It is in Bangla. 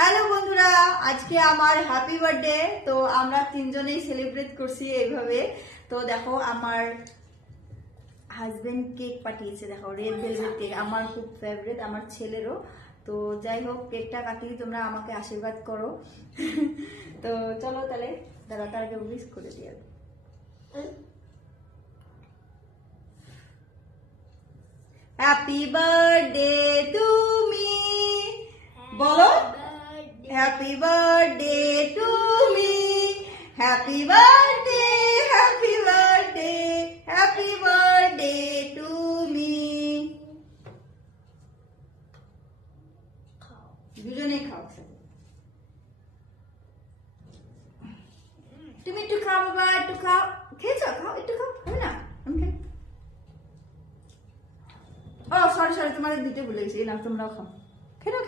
হ্যালো বন্ধুরা, আজকে আমার হ্যাপি বার্থডে। তো আমরা তিনজনেই সেলিব্রেট করছি এইভাবে। তো দেখো আমার হাজবেন্ড কেক পাঠিয়েছে, দেখো রেড ভেলভেট কেক, আমার খুব ফেভারিট, আমার ছেলেরও। তো যাই হোক, কেকটা কাটিয়ে তোমরা আমাকে আশীর্বাদ করো। তো চলো তাহলে, দাঁড়া তার আগে উইশ করে দিয়ে। হ্যাপি বার্থডে টু মি, বলো happy birthday to me, happy birthday, happy birthday, happy birthday to me. দুজনে খাও, তুমি একটু খাও বাবা, একটু খাও। খেয়েছো? খাও, একটু খাও, হবে না? আমি খাই। ও সরি সরি, তোমাদের দিতে ভুলে গেছি, না তোমরাও খাও। খেয়ে নাও।